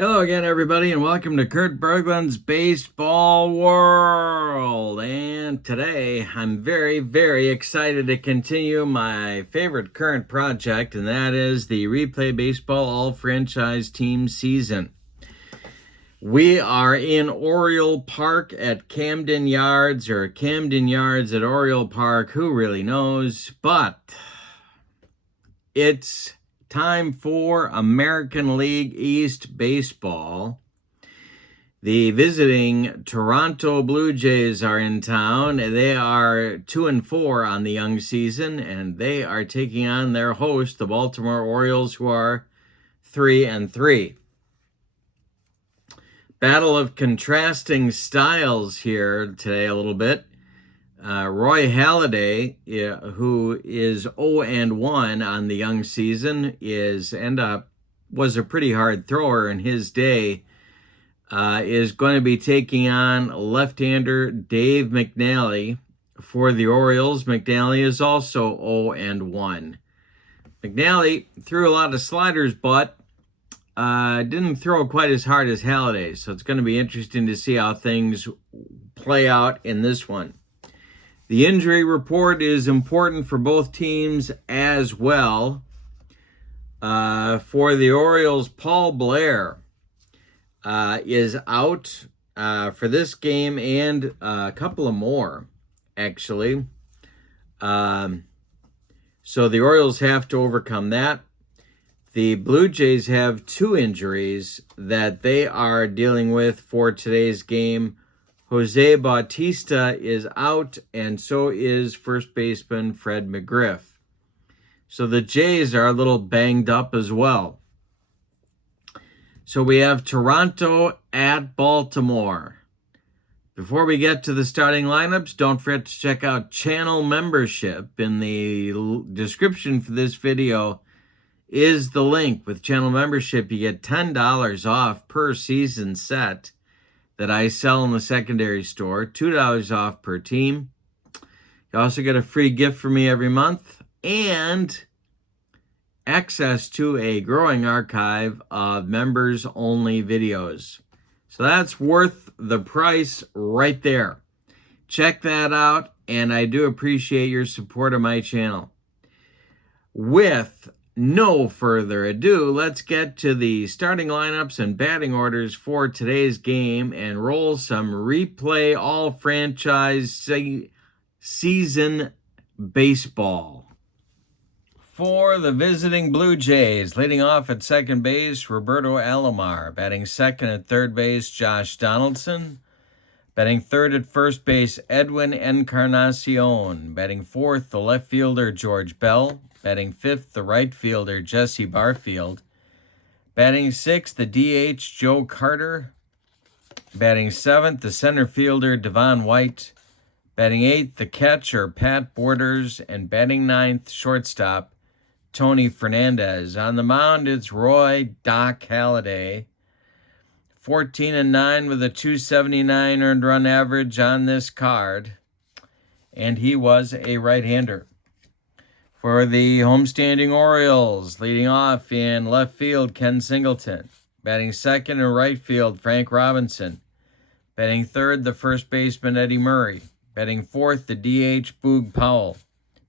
Hello again, everybody, and welcome to Kurt Berglund's Baseball World. And today, I'm very, very excited to continue my favorite current project, and that is the Replay Baseball All-Franchise Team season. We are in Oriole Park at Camden Yards, or Camden Yards at Oriole Park, who really knows, but it's time for American League East baseball. The visiting Toronto Blue Jays are in town. They are 2-4 on the young season, and they are taking on their host, the Baltimore Orioles, who are 3-3. Battle of contrasting styles here today a little bit. Roy Halladay, who is 0-1 on the young season, was a pretty hard thrower in his day, is going to be taking on left-hander Dave McNally for the Orioles. McNally is also 0-1. McNally threw a lot of sliders, but didn't throw quite as hard as Halladay, so it's going to be interesting to see how things play out in this one. The injury report is important for both teams as well. For the Orioles, Paul Blair is out for this game and a couple of more, actually. So the Orioles have to overcome that. The Blue Jays have two injuries that they are dealing with for today's game. Jose Bautista is out, and so is first baseman Fred McGriff. So the Jays are a little banged up as well. So we have Toronto at Baltimore. Before we get to the starting lineups, don't forget to check out channel membership. In the description for this video is the link. With channel membership, you get $10 off per season set that I sell in the secondary store, $2 off per team. You also get a free gift from me every month and access to a growing archive of members-only videos. So that's worth the price right there. Check that out, and I do appreciate your support of my channel. With no further ado, let's get to the starting lineups and batting orders for today's game and roll some Replay All-Franchise season baseball. For the visiting Blue Jays, leading off at second base, Roberto Alomar. Batting second at third base, Josh Donaldson. Batting third at first base, Edwin Encarnacion. Batting fourth, the left fielder, George Bell. Batting fifth, the right fielder, Jesse Barfield. Batting sixth, the DH, Joe Carter. Batting seventh, the center fielder, Devon White. Batting eighth, the catcher, Pat Borders. And batting ninth, shortstop, Tony Fernandez. On the mound, it's Roy Doc Halladay. 14-9 with a .279 earned run average on this card. And he was a right-hander. For the homestanding Orioles, leading off in left field, Ken Singleton. Batting second in right field, Frank Robinson. Batting third, the first baseman, Eddie Murray. Batting fourth, the DH, Boog Powell.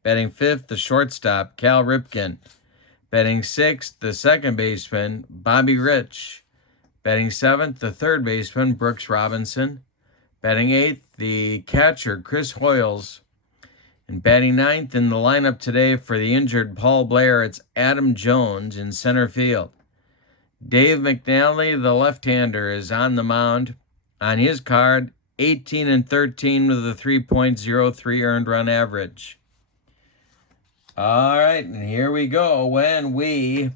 Batting fifth, the shortstop, Cal Ripken. Batting sixth, the second baseman, Bobby Rich. Batting seventh, the third baseman, Brooks Robinson. Batting eighth, the catcher, Chris Hoyles. And batting ninth in the lineup today for the injured Paul Blair, it's Adam Jones in center field. Dave McNally, the left-hander, is on the mound. On his card, 18-13 with a 3.03 earned run average. All right, and here we go. When we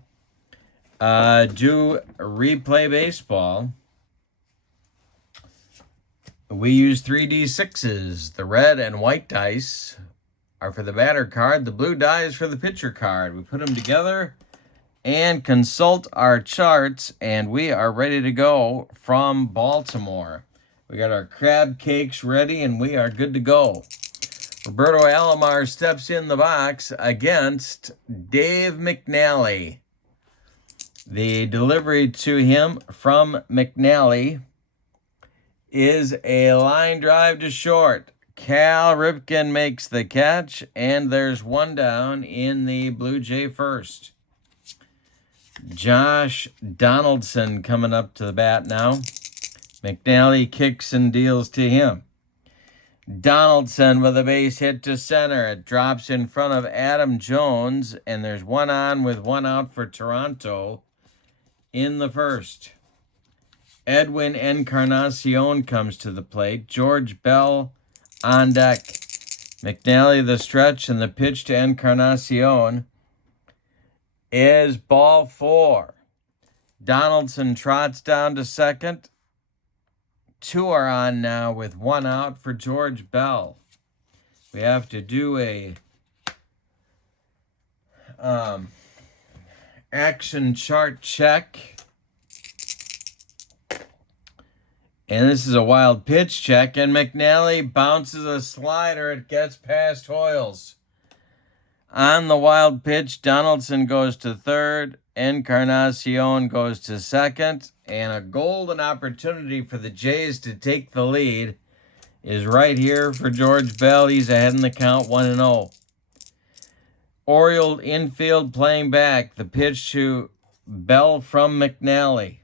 do Replay Baseball, we use 3D6s. The red and white dice are for the batter card. The blue die is for the pitcher card. We put them together and consult our charts, and we are ready to go from Baltimore. We got our crab cakes ready, and we are good to go. Roberto Alomar steps in the box against Dave McNally. The delivery to him from McNally is a line drive to short. Cal Ripken makes the catch, and there's one down in the Blue Jay first. Josh Donaldson coming up to the bat now. McNally kicks and deals to him. Donaldson with a base hit to center. It drops in front of Adam Jones, and there's one on with one out for Toronto in the first. Edwin Encarnacion comes to the plate. George Bell on deck. McNally the stretch, and the pitch to Encarnacion is ball 4. Donaldson trots down to second. 2 are on now with one out for George Bell. We have to do a action chart check. And this is a wild pitch check, and McNally bounces a slider. It gets past Hoyles. On the wild pitch, Donaldson goes to third. Encarnacion goes to second. And a golden opportunity for the Jays to take the lead is right here for George Bell. He's ahead in the count, 1-0. Orioles infield playing back. The pitch to Bell from McNally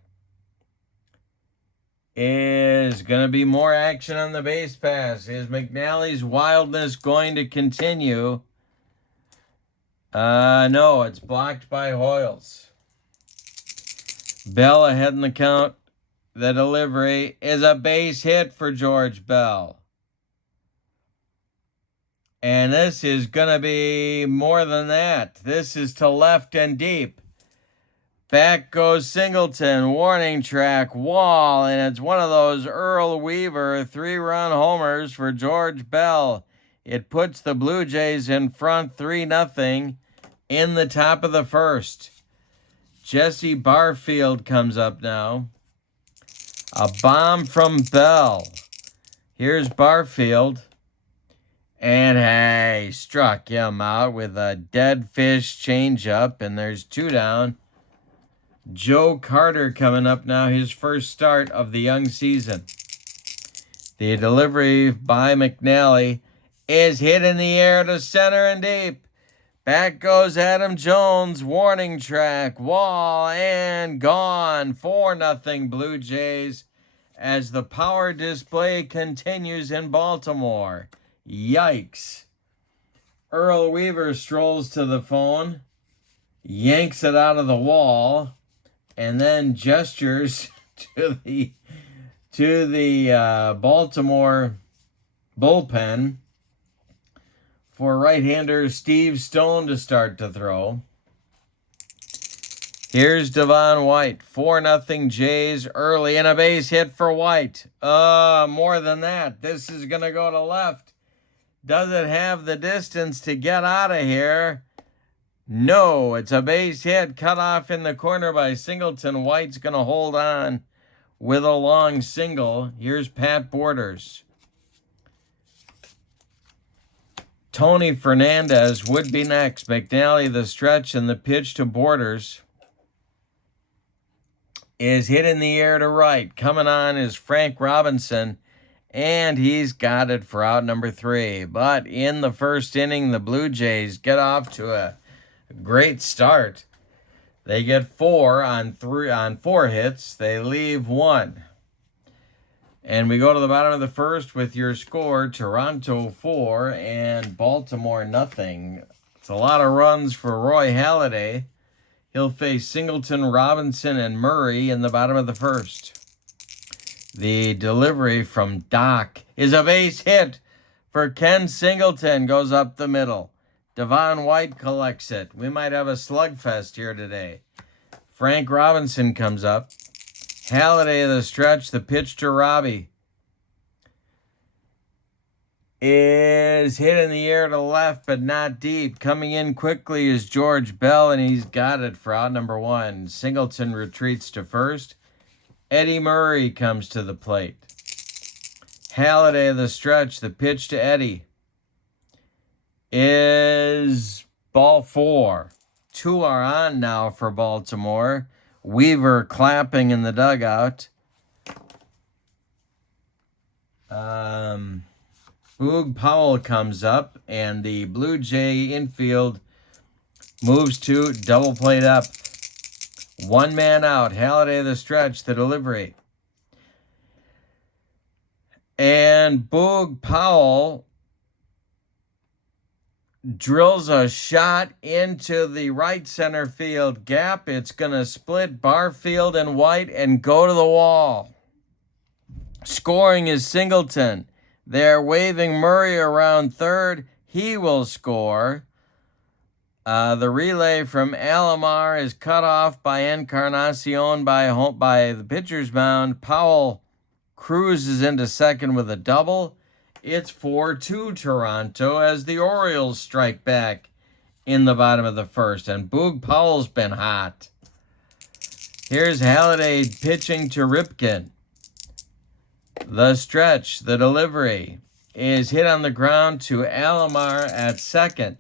is going to be more action on the base pass. Is McNally's wildness going to continue? No, it's blocked by Hoyles. Bell ahead in the count. The delivery is a base hit for George Bell. And this is going to be more than that. This is to left and deep. Back goes Singleton, warning track, wall, and it's one of those Earl Weaver 3-run homers for George Bell. It puts the Blue Jays in front 3-0 in the top of the first. Jesse Barfield comes up now. A bomb from Bell. Here's Barfield. And hey, struck him out with a dead fish changeup, and there's 2 down. Joe Carter coming up now, his first start of the young season. The delivery by McNally is hit in the air to center and deep. Back goes Adam Jones, warning track, wall, and gone. 4-0 Blue Jays as the power display continues in Baltimore. Yikes. Earl Weaver strolls to the phone, yanks it out of the wall, and then gestures to the Baltimore bullpen for right-hander Steve Stone to start to throw. Here's Devon White. 4-0 Jays early, and a base hit for White. More than that. This is going to go to left. Does it have the distance to get out of here? No, it's a base hit cut off in the corner by Singleton. White's going to hold on with a long single. Here's Pat Borders. Tony Fernandez would be next. McNally the stretch, and the pitch to Borders is hit in the air to right. Coming on is Frank Robinson, and he's got it for out number 3. But in the first inning, the Blue Jays get off to a great start. They get 4 on 4 hits. They leave 1. And we go to the bottom of the first with your score, Toronto 4 and Baltimore 0. It's a lot of runs for Roy Halladay. He'll face Singleton, Robinson, and Murray in the bottom of the first. The delivery from Doc is a base hit for Ken Singleton. Goes up the middle. Devon White collects it. We might have a slugfest here today. Frank Robinson comes up. Halladay the stretch. The pitch to Robbie is hit in the air to left, but not deep. Coming in quickly is George Bell, and he's got it for out number 1. Singleton retreats to first. Eddie Murray comes to the plate. Halladay the stretch. The pitch to Eddie is ball 4. 2 are on now for Baltimore Weaver clapping in the dugout. Boog Powell comes up, and the Blue Jay infield moves to double play up. One man out. Halladay the stretch, the delivery. And Boog Powell drills a shot into the right center field gap. It's going to split Barfield and White and go to the wall. Scoring is Singleton. They're waving Murray around third. He will score. The relay from Alomar is cut off by Encarnacion by the pitcher's mound. Powell cruises into second with a double. It's 4-2 Toronto as the Orioles strike back in the bottom of the first. And Boog Powell's been hot. Here's Halladay pitching to Ripken. The stretch, the delivery, is hit on the ground to Alomar at second.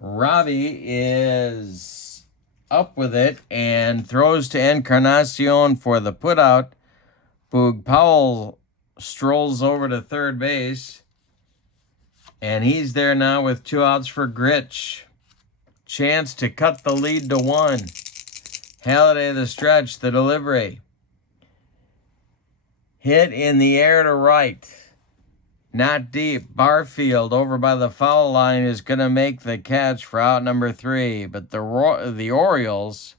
Robbie is up with it and throws to Encarnacion for the putout. Boog Powell strolls over to third base, and he's there now with 2 outs for Gritch. Chance to cut the lead to 1. Halladay the stretch, the delivery. Hit in the air to right. Not deep. Barfield over by the foul line is going to make the catch for out number 3. But the Orioles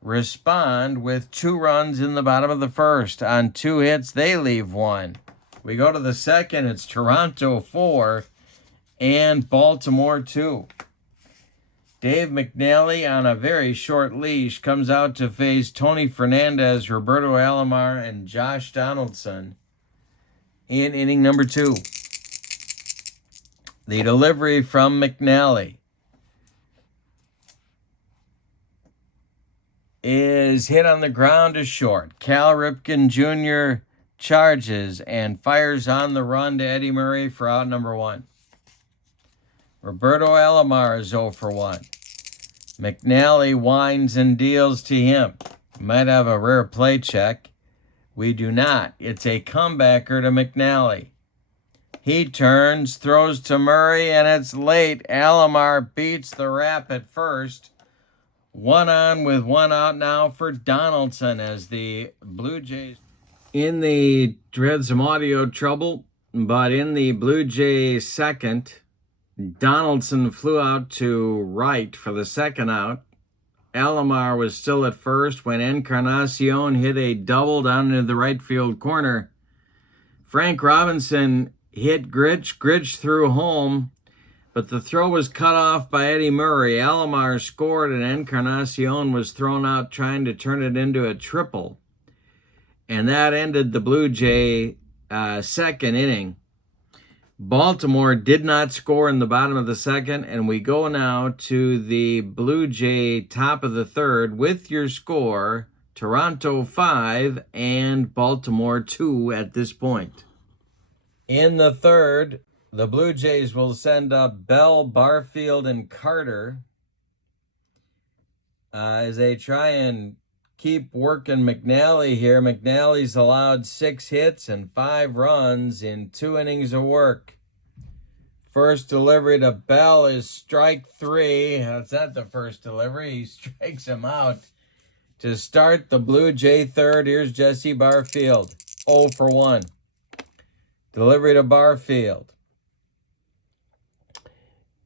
respond with 2 runs in the bottom of the first. On 2 hits, they leave 1. We go to the second. It's Toronto 4 and Baltimore 2. Dave McNally on a very short leash comes out to face Tony Fernandez, Roberto Alomar, and Josh Donaldson in inning number 2. The delivery from McNally is hit on the ground to short. Cal Ripken Jr. charges and fires on the run to Eddie Murray for out number 1. Roberto Alomar is 0 for 1. McNally winds and deals to him. Might have a rare play check. We do not. It's a comebacker to McNally. He turns, throws to Murray, and it's late. Alomar beats the rap at first. 1 on with 1 out now for Donaldson as the Blue Jays. Had some audio trouble, but in the Blue Jays second, Donaldson flew out to right for the second out. Alomar was still at first when Encarnacion hit a double down into the right field corner. Frank Robinson hit Gritch. Gritch threw home, but the throw was cut off by Eddie Murray. Alomar scored, and Encarnacion was thrown out trying to turn it into a triple. And that ended the Blue Jay second inning. Baltimore did not score in the bottom of the second, and we go now to the Blue Jay top of the third with your score, Toronto 5 and Baltimore 2 at this point. In the third, the Blue Jays will send up Bell, Barfield, and Carter as they try and keep working McNally here. McNally's allowed 6 hits and 5 runs in 2 innings of work. First delivery to Bell is strike 3. That's not the first delivery. He strikes him out. To start the Blue Jay third, here's Jesse Barfield. 0 for 1. Delivery to Barfield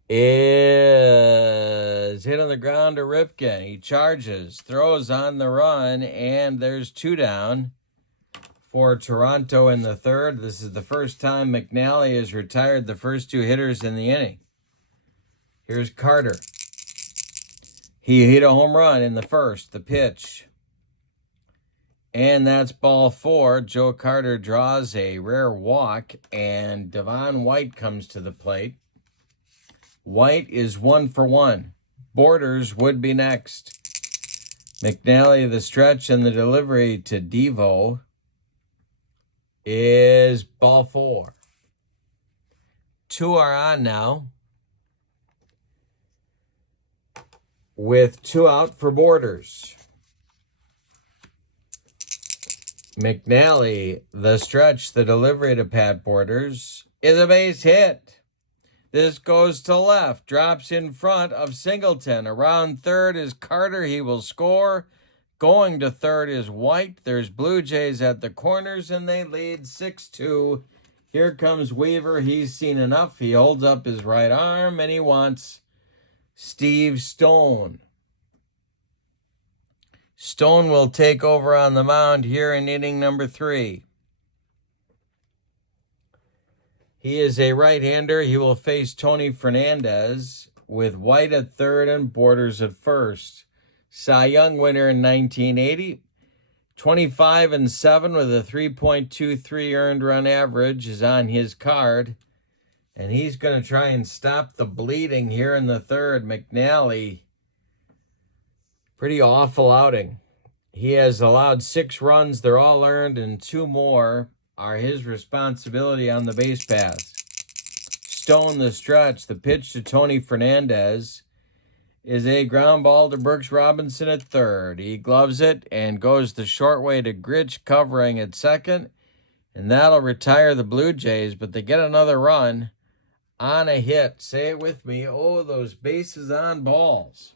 is hit on the ground to Ripken. He charges, throws on the run, and there's 2 down for Toronto in the third. This is the first time McNally has retired the first 2 hitters in the inning. Here's Carter. He hit a home run in the first, the pitch. And that's ball 4. Joe Carter draws a rare walk, and Devon White comes to the plate. White is 1 for 1. Borders would be next. McNally, the stretch and the delivery to Devo is ball 4. 2 are on now. with 2 out for Borders. McNally, the stretch, the delivery to Pat Borders is a base hit. This goes to left, drops in front of Singleton. Around third is Carter. He will score. Going to third is White. There's Blue Jays at the corners, and they lead 6-2. Here comes Weaver. He's seen enough. He holds up his right arm, and he wants Steve Stone. Stone will take over on the mound here in inning number 3. He is a right-hander. He will face Tony Fernandez with White at third and Borders at first. Cy Young winner in 1980. 25-7 with a 3.23 earned run average is on his card. And he's going to try and stop the bleeding here in the third. McNally, pretty awful outing. He has allowed 6 runs. They're all earned, and 2 more are his responsibility on the base pass. Stone the stretch. The pitch to Tony Fernandez is a ground ball to Brooks Robinson at third. He gloves it and goes the short way to Gritch covering at second. And that'll retire the Blue Jays, but they get another run on a hit. Say it with me. Oh, those bases on balls.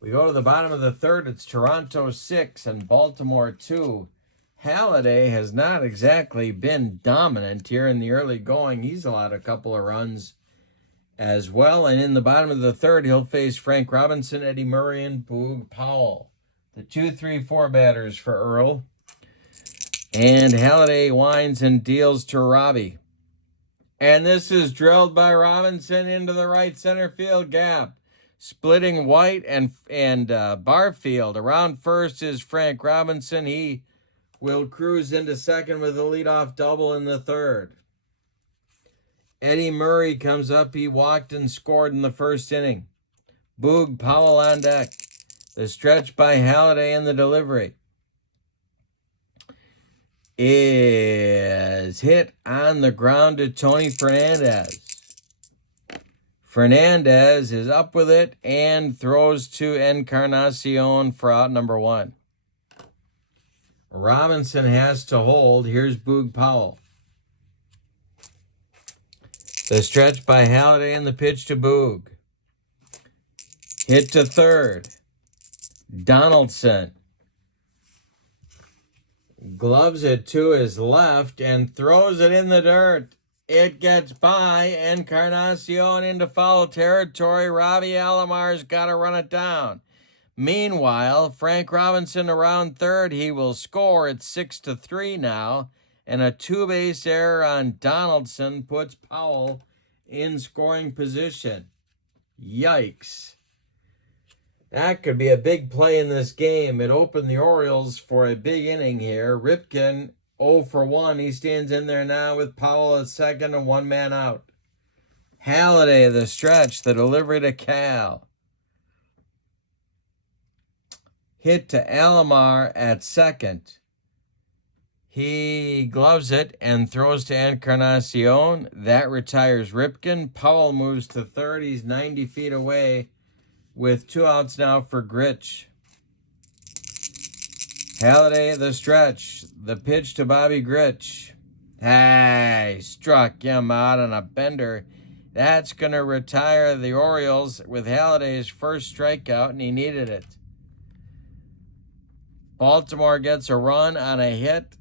We go to the bottom of the third. It's Toronto 6 and Baltimore 2. Halladay has not exactly been dominant here in the early going. He's allowed a couple of runs as well. And in the bottom of the third, he'll face Frank Robinson, Eddie Murray, and Boog Powell. The 2-3-4 batters for Earl. And Halladay winds and deals to Robbie. And this is drilled by Robinson into the right center field gap. Splitting White and Barfield. Around first is Frank Robinson. He will cruise into second with a leadoff double in the third. Eddie Murray comes up. He walked and scored in the first inning. Boog Powell on deck. The stretch by Halladay in the delivery is hit on the ground to Tony Fernandez. Fernandez is up with it and throws to Encarnacion for out number 1. Robinson has to hold. Here's Boog Powell. The stretch by Halladay and the pitch to Boog. Hit to third. Donaldson gloves it to his left and throws it in the dirt. It gets by Encarnacion into foul territory. Robbie Alomar's got to run it down. Meanwhile, Frank Robinson around third. He will score. It's 6-3 now. And a 2-base error on Donaldson puts Powell in scoring position. Yikes. That could be a big play in this game. It opened the Orioles for a big inning here. Ripken 0 for 1. He stands in there now with Powell at second and 1 man out. Halladay, the stretch, the delivery to Cal. Hit to Alomar at second. He gloves it and throws to Encarnacion. That retires Ripken. Powell moves to third. He's 90 feet away with 2 outs now for Gritch. Halladay, the stretch. The pitch to Bobby Gritch. Hey, struck him out on a bender. That's going to retire the Orioles with Halladay's first strikeout, and he needed it. Baltimore gets a run on a hit.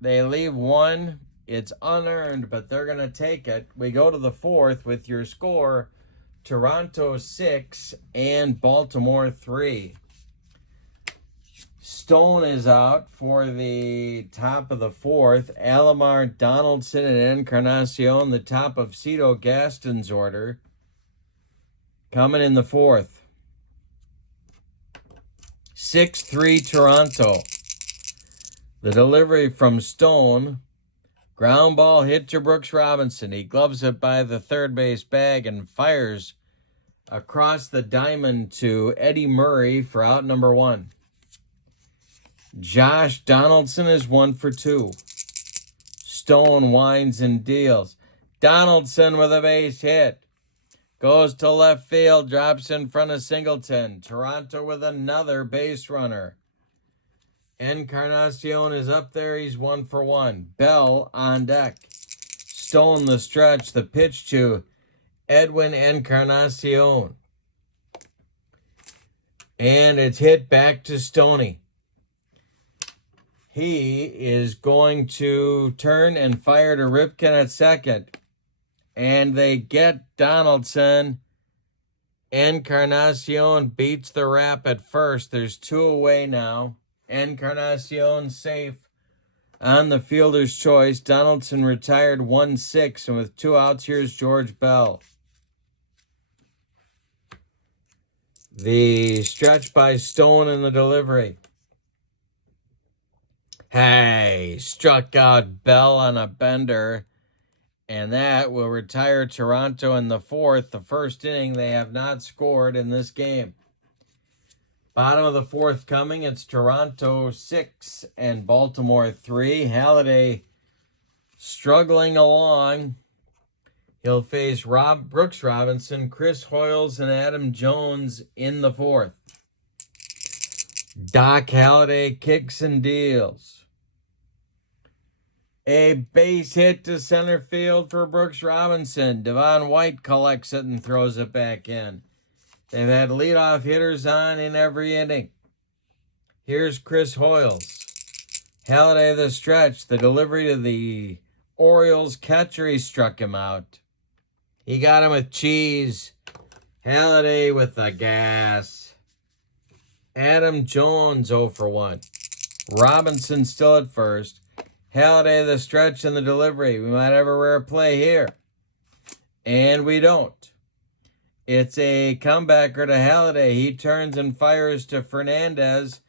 They leave 1. It's unearned, but they're going to take it. We go to the 4th with your score, Toronto 6 and Baltimore 3. Stone is out for the top of the 4th. Alomar, Donaldson, and Encarnacion, the top of Cito Gaston's order, coming in the 4th. 6-3 Toronto. The delivery from Stone. Ground ball hit to Brooks Robinson. He gloves it by the third base bag and fires across the diamond to Eddie Murray for out number 1. Josh Donaldson is 1 for 2. Stone winds and deals. Donaldson with a base hit. Goes to left field, drops in front of Singleton. Toronto with another base runner. Encarnacion is up there. He's 1 for 1. Bell on deck. Stone the stretch. The pitch to Edwin Encarnacion. And it's hit back to Stoney. He is going to turn and fire to Ripken at second. And they get Donaldson. Encarnacion beats the Rap at first. There's 2 away now. Encarnacion safe on the fielder's choice. Donaldson retired 1-6. And with 2 outs, here's George Bell. The stretch by Stone in the delivery. Hey, struck out Bell on a bender. And that will retire Toronto in the 4th. The first inning, they have not scored in this game. Bottom of the 4th coming. It's Toronto 6 and Baltimore 3. Halladay struggling along. He'll face Brooks Robinson, Chris Hoyles, and Adam Jones in the 4th. Doc Halladay kicks and deals. A base hit to center field for Brooks Robinson. Devon White collects it and throws it back in. They've had leadoff hitters on in every inning. Here's Chris Hoyles. Halladay the stretch. The delivery to the Orioles catcher. He struck him out. He got him with cheese. Halladay with the gas. Adam Jones 0 for 1. Robinson still at first. Halladay the stretch and the delivery. We might have a rare play here. And we don't. It's a comebacker to Halladay. He turns and fires to Fernandez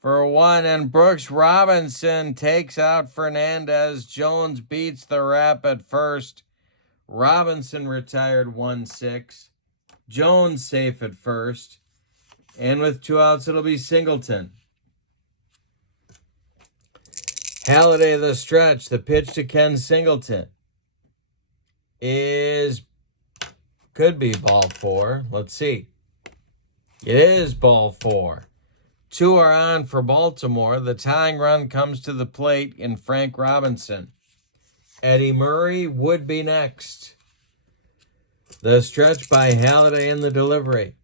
for 1. And Brooks Robinson takes out Fernandez. Jones beats the Rap at first. Robinson retired 1-6. Jones safe at first. And with 2 outs, it'll be Singleton. Halladay the stretch. The pitch to Ken Singleton could be ball 4. Let's see. It is ball 4. 2 are on for Baltimore. The tying run comes to the plate in Frank Robinson. Eddie Murray would be next. The stretch by Halladay in the delivery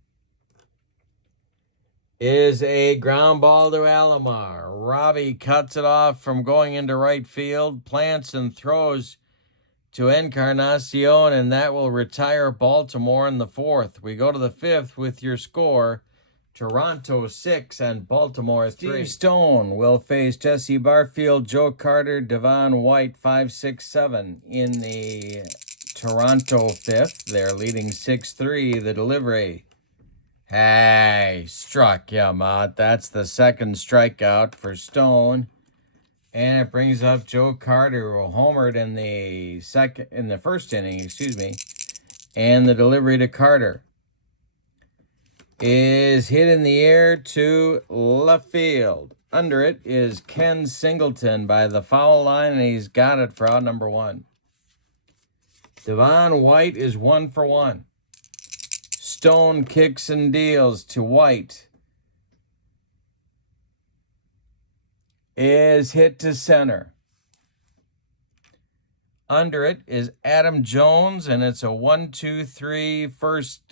is a ground ball to Alomar. Robbie cuts it off from going into right field, plants and throws to Encarnacion, and that will retire Baltimore in the 4th. We go to the 5th with your score. Toronto 6 and Baltimore 3. Steve Stone will face Jesse Barfield, Joe Carter, Devon White 5-6-7 in the Toronto 5th. They're leading 6-3. The delivery. Hey, struck him out. That's the second strikeout for Stone. And it brings up Joe Carter, who homered in the first inning, And the delivery to Carter is hit in the air to left field. Under it is Ken Singleton by the foul line, and he's got it for out number 1. Devon White is 1 for 1. Stone kicks and deals to White. Is hit to center. Under it is Adam Jones, and it's a 1-2-3 first.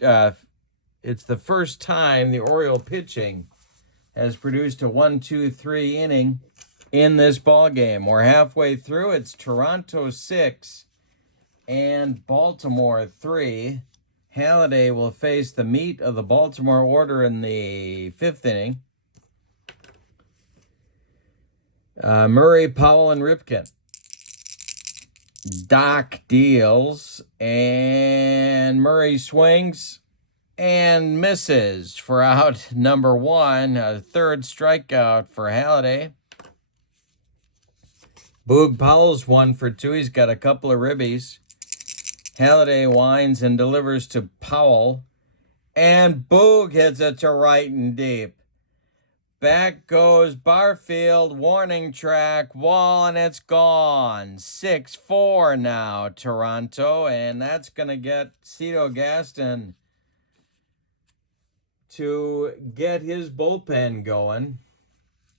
It's the first time the Oriole pitching has produced a 1-2-3 inning in this ball game. We're halfway through. It's Toronto 6 and Baltimore 3. Halladay will face the meat of the Baltimore order in the 5th inning. Murray, Powell, and Ripken. Doc deals, and Murray swings and misses for out number 1. A third strikeout for Halladay. Boog Powell's 1 for 2. He's got a couple of ribbies. Halladay winds and delivers to Powell. And Boog hits it to right and deep. Back goes Barfield, warning track, wall, and it's gone. 6-4 now, Toronto, and that's going to get Cito Gaston to get his bullpen going.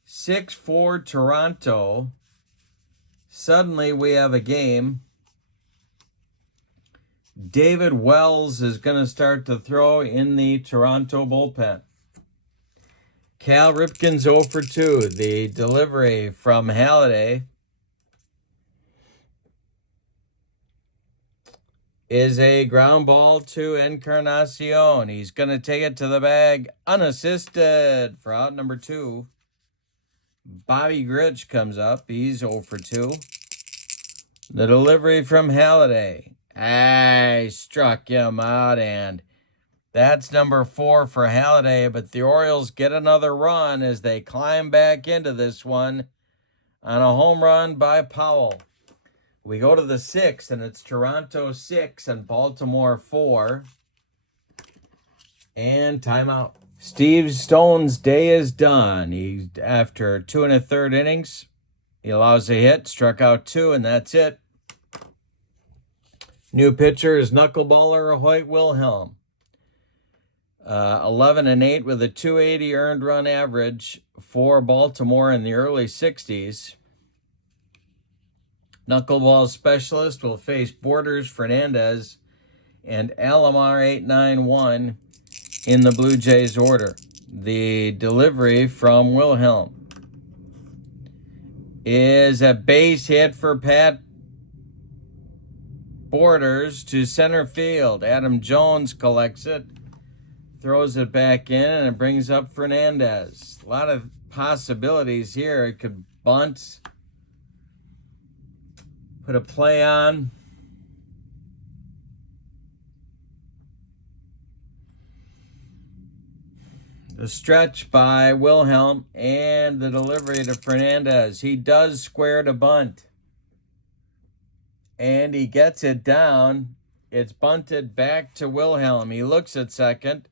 6-4 Toronto. Suddenly we have a game. David Wells is going to start to throw in the Toronto bullpen. Cal Ripken's 0 for 2. The delivery from Halladay is a ground ball to Encarnacion. He's going to take it to the bag unassisted for out number 2. Bobby Grich comes up. He's 0 for 2. The delivery from Halladay. I struck him out, and that's number 4 for Halladay, but the Orioles get another run as they climb back into this one on a home run by Powell. We go to the 6th, and it's Toronto 6 and Baltimore 4. And timeout. Steve Stone's day is done. After 2 1/3 innings, he allows a hit, struck out 2, and that's it. New pitcher is knuckleballer Hoyt Wilhelm. 11-8 with a 280 earned run average for Baltimore in the early 60s. Knuckleball specialist will face Borders, Fernandez, and Alomar 8-9-1 in the Blue Jays order. The delivery from Wilhelm is a base hit for Pat Borders to center field. Adam Jones collects it, throws it back in, and it brings up Fernandez. A lot of possibilities here. It could bunt, put a play on. The stretch by Wilhelm and the delivery to Fernandez. He does square to bunt. And he gets it down. It's bunted back to Wilhelm. He looks at second,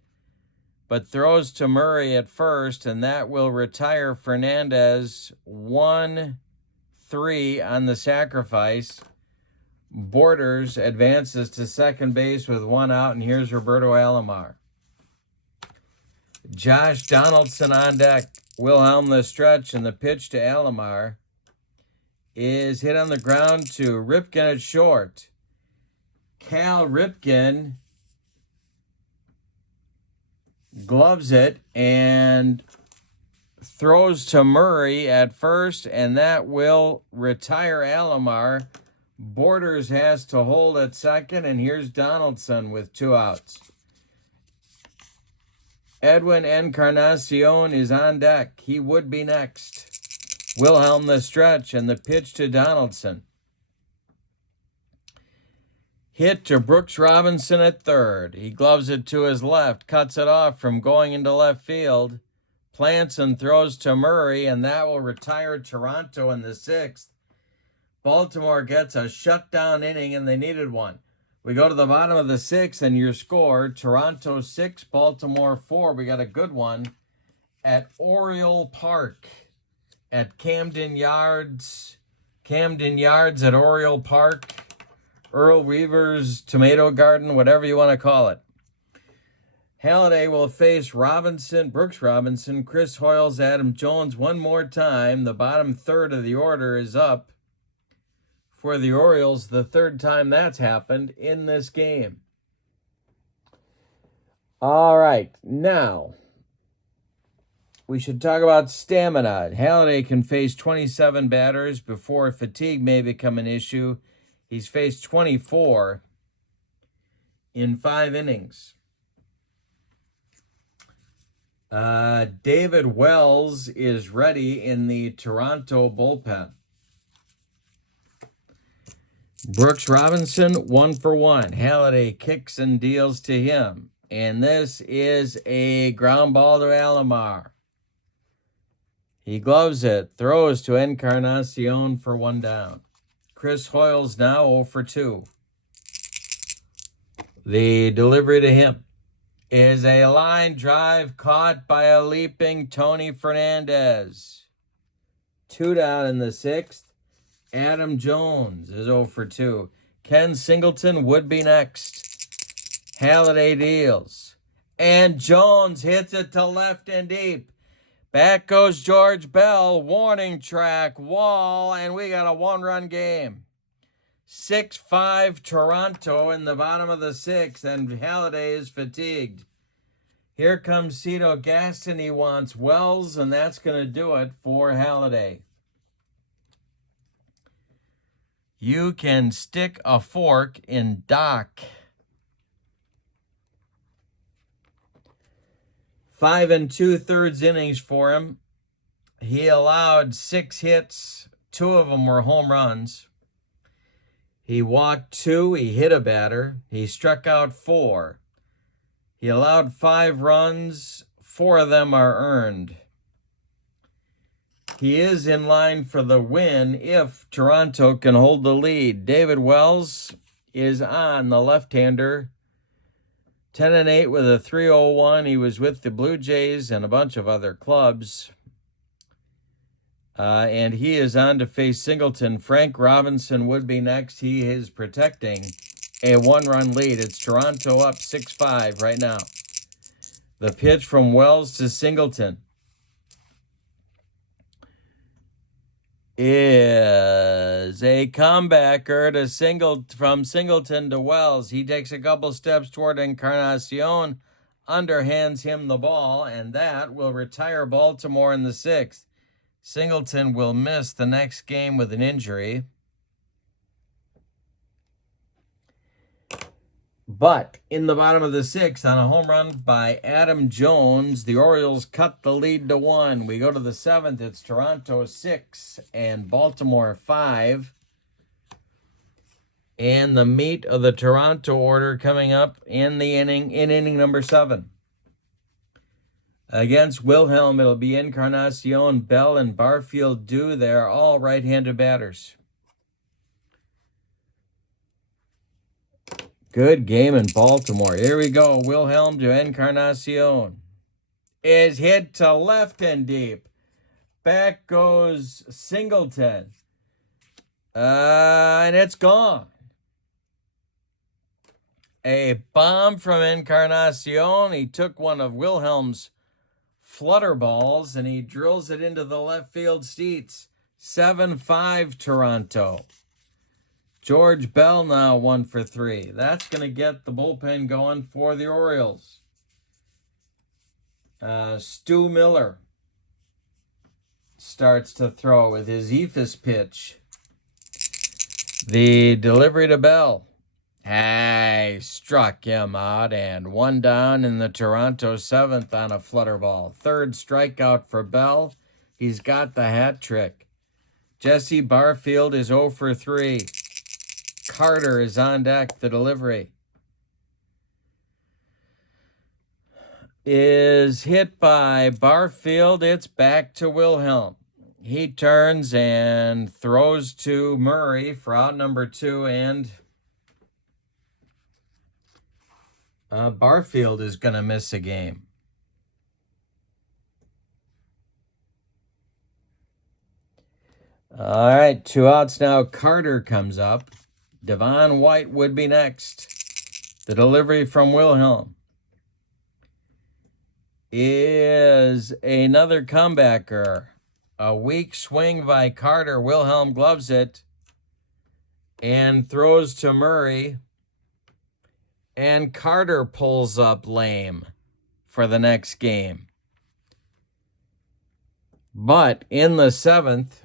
but throws to Murray at first, and that will retire Fernandez 1-3 on the sacrifice. Borders advances to second base with 1 out, and here's Roberto Alomar. Josh Donaldson on deck. Wilhelm the stretch, and the pitch to Alomar is hit on the ground to Ripken at short. Cal Ripken gloves it and throws to Murray at first, and that will retire Alomar. Borders has to hold at second, and here's Donaldson with 2 outs. Edwin Encarnacion is on deck. He would be next. Wilhelm the stretch, and the pitch to Donaldson. Hit to Brooks Robinson at third. He gloves it to his left, cuts it off from going into left field. Plants and throws to Murray, and that will retire Toronto in the 6th. Baltimore gets a shutdown inning, and they needed one. We go to the bottom of the 6th, and your score, Toronto 6, Baltimore 4. We got a good one at Oriole Park at Camden Yards. Camden Yards at Oriole Park. Earl Weaver's Tomato Garden, whatever you want to call it. Halladay will face Robinson, Brooks Robinson, Chris Hoyles, Adam Jones one more time. The bottom third of the order is up for the Orioles, the third time that's happened in this game. All right, now we should talk about stamina. Halladay can face 27 batters before fatigue may become an issue. He's faced 24 in 5 innings. David Wells is ready in the Toronto bullpen. Brooks Robinson, 1 for 1. Halladay kicks and deals to him. And this is a ground ball to Alomar. He gloves it, throws to Encarnacion for 1 down. Chris Hoyles now 0 for 2. The delivery to him is a line drive caught by a leaping Tony Fernandez. 2 down in the 6th. Adam Jones is 0 for 2. Ken Singleton would be next. Halladay deals. And Jones hits it to left and deep. Back goes George Bell. Warning track, wall, and we got a 1-run game. 6-5 Toronto in the bottom of the 6th, and Halladay is fatigued. Here comes Cito Gaston. He wants Wells, and that's going to do it for Halladay. You can stick a fork in Doc. 5 2/3 innings for him. He allowed 6 hits. 2 of them were home runs. He walked 2. He hit a batter. He struck out 4. He allowed 5 runs. 4 of them are earned. He is in line for the win if Toronto can hold the lead. David Wells is on, the left-hander. 10-8 with a 3.01. He was with the Blue Jays and a bunch of other clubs. And he is on to face Singleton. Frank Robinson would be next. He is protecting a 1-run lead. It's Toronto up 6-5 right now. The pitch from Wells to Singleton is a comebacker from Singleton to Wells. He takes a couple steps toward Encarnacion, underhands him the ball, and that will retire Baltimore in the 6th. Singleton will miss the next game with an injury. But in the bottom of the 6th, on a home run by Adam Jones, the Orioles cut the lead to 1. We go to the 7th. It's Toronto 6 and Baltimore 5. And the meat of the Toronto order coming up in inning number 7. Against Wilhelm, it'll be Encarnacion, Bell, and Barfield Dew. They're all right-handed batters. Good game in Baltimore. Here we go. Wilhelm to Encarnacion. Is hit to left and deep. Back goes Singleton. And it's gone. A bomb from Encarnacion. He took one of Wilhelm's flutter balls and he drills it into the left field seats. 7-5 Toronto. George Bell now 1 for 3. That's going to get the bullpen going for the Orioles. Stu Miller starts to throw with his eephus pitch. The delivery to Bell. Hey, struck him out, and 1 down in the Toronto 7th on a flutter ball. 3rd strikeout for Bell. He's got the hat trick. Jesse Barfield is 0 for 3. Carter is on deck. The delivery is hit by Barfield. It's back to Wilhelm. He turns and throws to Murray for out number 2, and Barfield is going to miss a game. All right, 2 outs now. Carter comes up. Devon White would be next. The delivery from Wilhelm is another comebacker. A weak swing by Carter. Wilhelm gloves it and throws to Murray. And Carter pulls up lame for the next game. But in the 7th,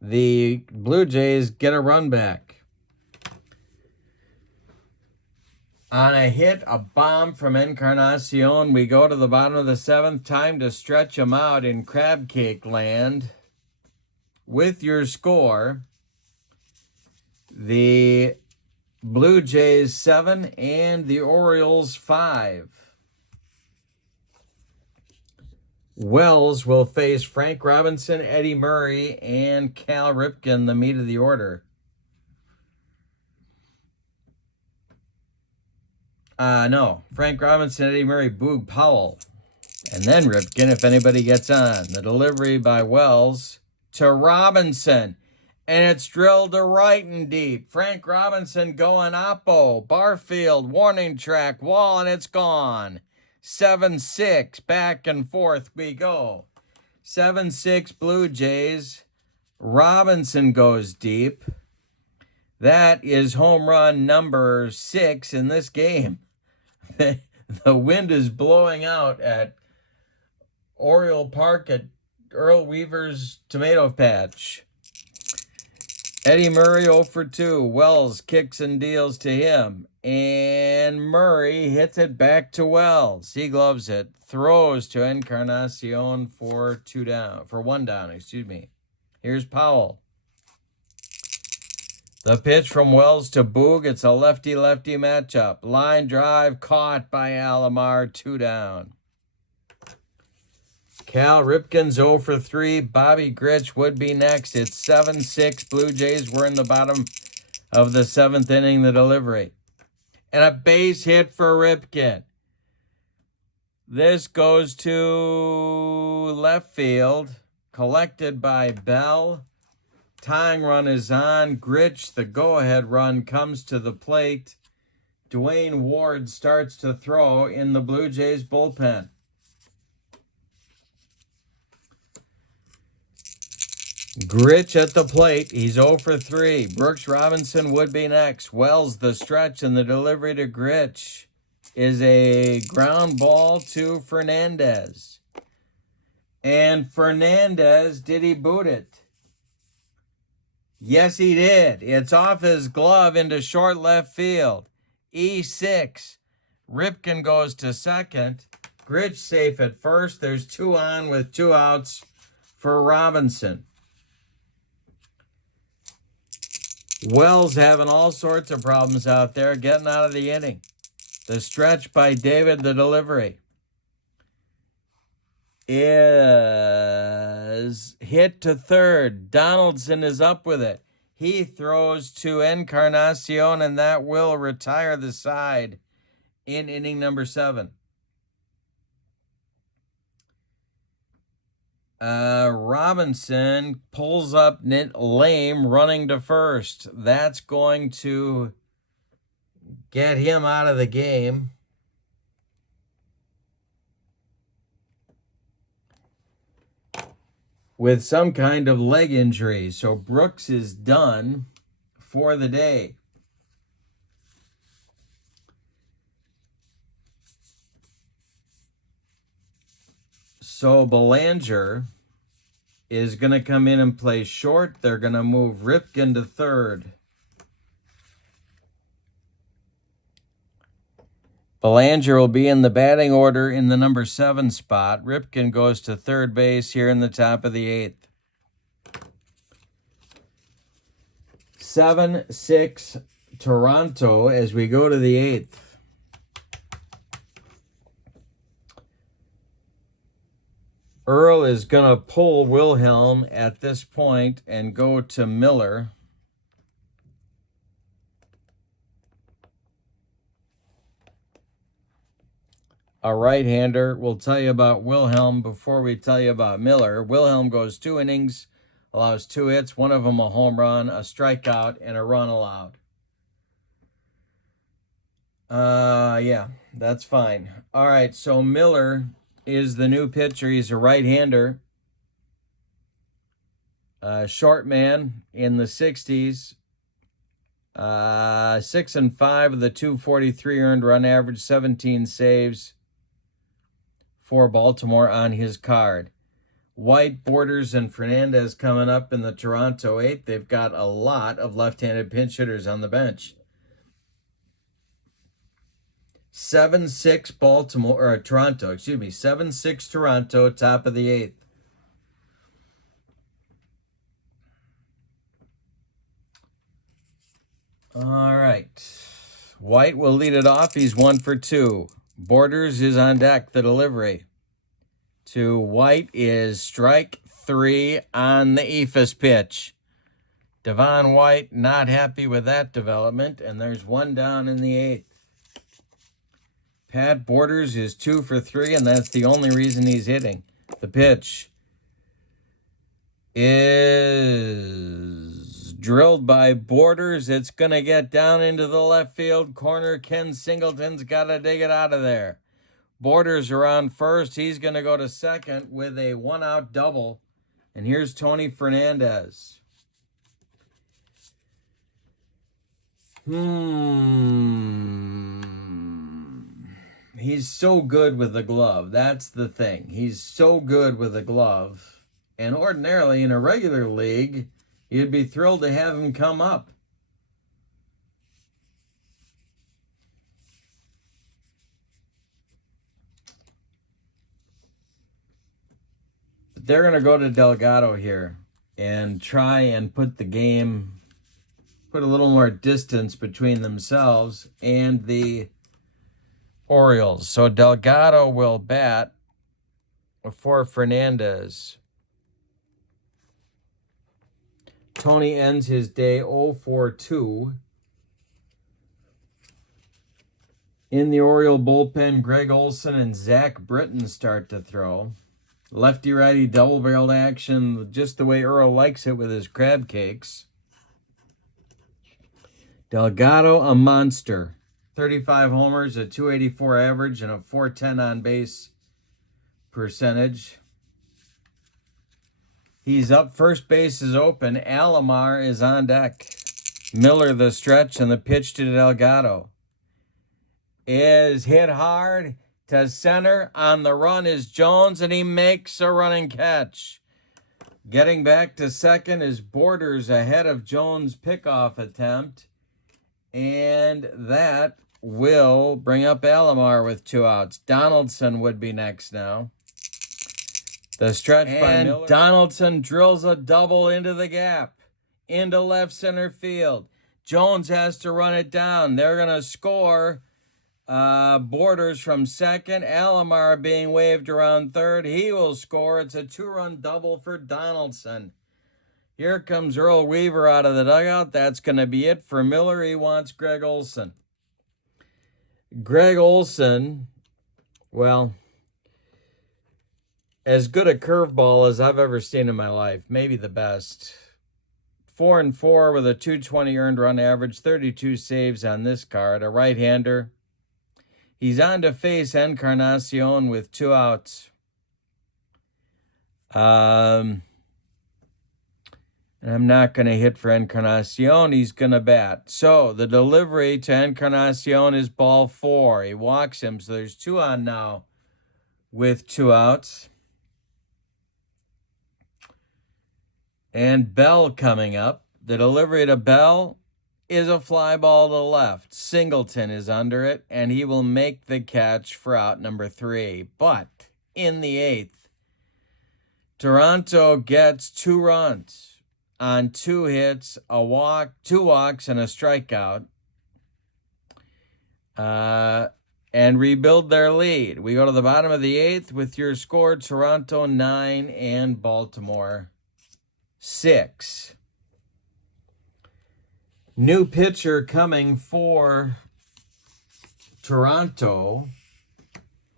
the Blue Jays get a run back. On a hit, a bomb from Encarnacion, we go to the bottom of the 7th. Time to stretch him out in crab cake land. With your score, the Blue Jays 7 and the Orioles 5. Wells will face Frank Robinson, Eddie Murray, and Cal Ripken, the meat of the order. No. Frank Robinson, Eddie Murray, Boog Powell. And then Ripken, if anybody gets on. The delivery by Wells to Robinson. And it's drilled to right and deep. Frank Robinson going oppo. Barfield, warning track, wall, and it's gone. 7-6. Back and forth we go. 7-6 Blue Jays. Robinson goes deep. That is home run number 6 in this game. The wind is blowing out at Oriole Park at Earl Weaver's tomato patch. Eddie Murray 0 for 2. Wells kicks and deals to him. And Murray hits it back to Wells. He gloves it. Throws to Encarnacion for 1 down, excuse me. Here's Powell. The pitch from Wells to Boog. It's a lefty-lefty matchup. Line drive caught by Alomar. 2 down. Cal Ripken's 0 for 3. Bobby Grich would be next. It's 7-6. Blue Jays were in the bottom of the 7th inning, the delivery. And a base hit for Ripken. This goes to left field. Collected by Bell. Tying run is on. Grich, the go-ahead run, comes to the plate. Dwayne Ward starts to throw in the Blue Jays bullpen. Grich at the plate. He's 0 for 3. Brooks Robinson would be next. Wells the stretch, and the delivery to Grich is a ground ball to Fernandez. And Fernandez, did he boot it? Yes, he did. It's off his glove into short left field. E6. Ripken goes to second. Grich safe at first. There's 2 on with 2 outs for Robinson. Wells having all sorts of problems out there, getting out of the inning. The stretch by David, the delivery is hit to third. Donaldson is up with it. He throws to Encarnacion, and that will retire the side in inning number 7. Robinson pulls up Lame running to first. That's going to get him out of the game. With some kind of leg injury. So Brooks is done for the day. So Belanger is going to come in and play short. They're going to move Ripken to third. Belanger will be in the batting order in the number 7 spot. Ripken goes to third base here in the top of the 8th. 7-6 Toronto as we go to the 8th. Earl is going to pull Wilhelm at this point and go to Miller. A right-hander. We'll tell you about Wilhelm before we tell you about Miller. Wilhelm goes 2 innings, allows 2 hits, one of them a home run, a strikeout, and a run allowed. Yeah, that's fine. All right, so Miller is the new pitcher. He's a right-hander. Short man in the 60s. 6-5 of the 243 earned run average, 17 saves for Baltimore on his card. White, Borders, and Fernandez coming up in the Toronto 8th. They've got a lot of left-handed pinch hitters on the bench. 7-6 Toronto, 7-6 Toronto, top of the 8th. All right. White will lead it off. He's 1 for 2. Borders is on deck. The delivery to White is strike 3 on the Ephus pitch. Devon White not happy with that development, and there's 1 down in the 8th. Pat Borders is 2 for 3, and that's the only reason he's hitting. The pitch is drilled by Borders. It's going to get down into the left field corner. Ken Singleton's got to dig it out of there. Borders are on first. He's going to go to second with a 1-out double. And here's Tony Fernandez. He's so good with the glove. That's the thing. He's so good with the glove. And ordinarily in a regular league, you'd be thrilled to have him come up. But they're going to go to Delgado here and try and put a little more distance between themselves and the Orioles. So Delgado will bat for Fernandez. Tony ends his day 0-for-2. In the Oriole bullpen, Greg Olson and Zach Britton start to throw. Lefty-righty double-barreled action, just the way Earl likes it with his crab cakes. Delgado, a monster. 35 homers, a 284 average, and a 410 on-base percentage. He's up. First base is open. Alomar is on deck. Miller the stretch, and the pitch to Delgado is hit hard to center. On the run is Jones, and he makes a running catch. Getting back to second is Borders ahead of Jones' pickoff attempt. And that will bring up Alomar with 2 outs. Donaldson would be next now. The stretch by Miller. And Donaldson drills a double into the gap, into left center field. Jones has to run it down. They're going to score. Borders from second. Alomar being waved around third. He will score. It's a 2-run double for Donaldson. Here comes Earl Weaver out of the dugout. That's going to be it for Miller. He wants Greg Olson. Greg Olson, well, as good a curveball as I've ever seen in my life. Maybe the best. 4-4 with a 220 earned run average. 32 saves on this card. A right-hander. He's on to face Encarnacion with 2 outs. And I'm not going to hit for Encarnacion. He's going to bat. So the delivery to Encarnacion is ball 4. He walks him. So there's 2 on now with 2 outs. And Bell coming up. The delivery to Bell is a fly ball to the left. Singleton is under it, and he will make the catch for out number 3. But in the 8th, Toronto gets 2 runs on 2 hits, a walk, 2 walks, and a strikeout, and rebuild their lead. We go to the bottom of the 8th with your score, Toronto 9 and Baltimore 6. New pitcher coming for Toronto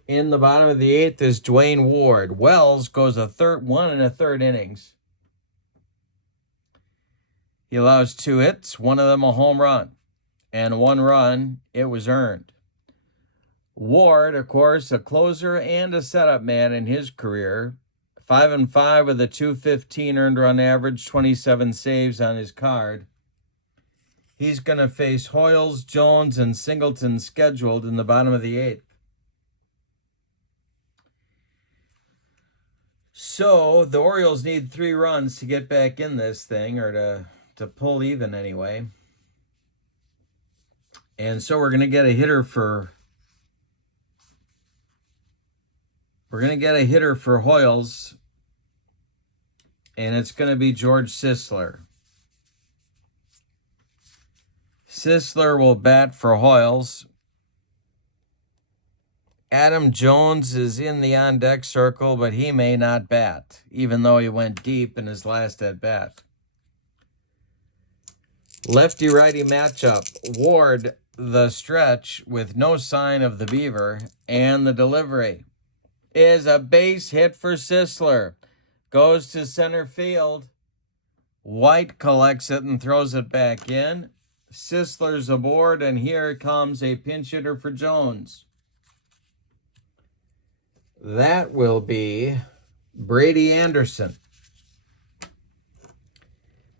in the bottom of the 8th is Dwayne Ward. Wells goes 1 1/3 innings. He allows 2 hits, one of them a home run, and 1 run, it was earned. Ward, of course, a closer and a setup man in his career. 5-5 with a 215 earned run average, 27 saves on his card. He's going to face Hoyles, Jones, and Singleton scheduled in the bottom of the 8th. So the Orioles need 3 runs to get back in this thing, or to pull even anyway. And so we're going to get a hitter for Hoyles, and it's going to be George Sisler. Sisler will bat for Hoyles. Adam Jones is in the on-deck circle, but he may not bat, even though he went deep in his last at-bat. Lefty-righty matchup. Ward, the stretch with no sign of the Beaver, and the delivery is a base hit for Sisler. Goes to center field. White collects it and throws it back in. Sisler's aboard, and here comes a pinch hitter for Jones. That will be Brady Anderson.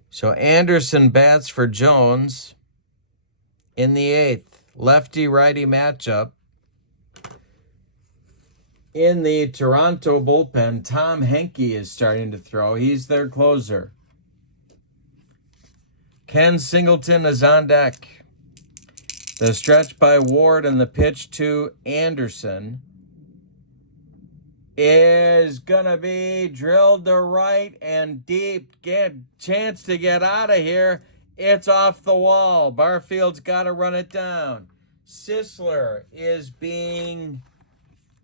So Anderson bats for Jones in the 8th. Lefty-righty matchup. In the Toronto bullpen, Tom Henke is starting to throw. He's their closer. Ken Singleton is on deck. The stretch by Ward and the pitch to Anderson is going to be drilled to right and deep. Get chance to get out of here. It's off the wall. Barfield's got to run it down. Sisler is being,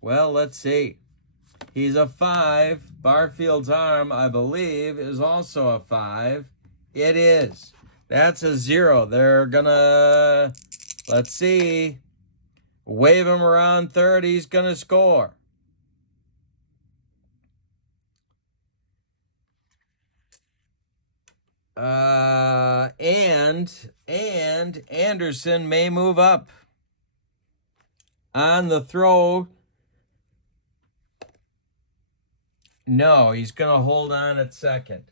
well, let's see. He's a 5. Barfield's arm, I believe, is also a 5. It is. That's a 0. They're going to, let's see, wave him around third. He's going to score. And Anderson may move up on the throw. No, he's going to hold on at second.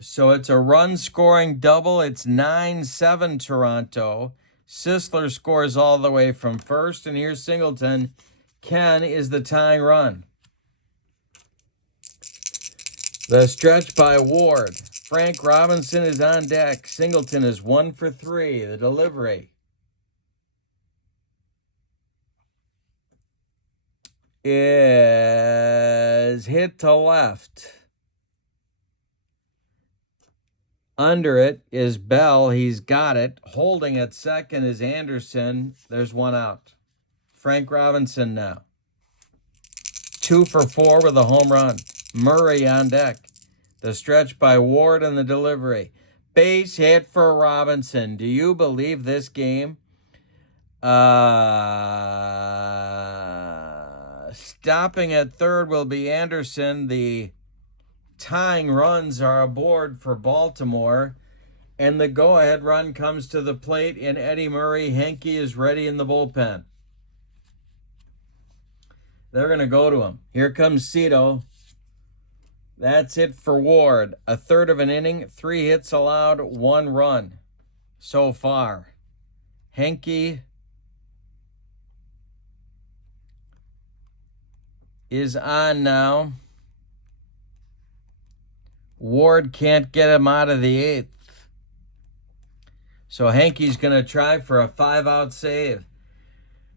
So it's a run-scoring double. It's 9-7 Toronto. Sisler scores all the way from first, and here's Singleton. Ken is the tying run. The stretch by Ward. Frank Robinson is on deck. Singleton is 1 for 3. The delivery is hit to left. Under it is Bell. He's got it. Holding at second is Anderson. There's one out. Frank Robinson now. 2 for 4 with a home run. Murray on deck. The stretch by Ward and the delivery. Base hit for Robinson. Do you believe this game? Stopping at third will be Anderson. The tying runs are aboard for Baltimore. And the go-ahead run comes to the plate in Eddie Murray. Henke is ready in the bullpen. They're going to go to him. Here comes Cito. That's it for Ward. A third of an inning, 3 hits allowed, 1 run so far. Henke is on now. Ward can't get him out of the 8th. So Henke's going to try for a 5-out save.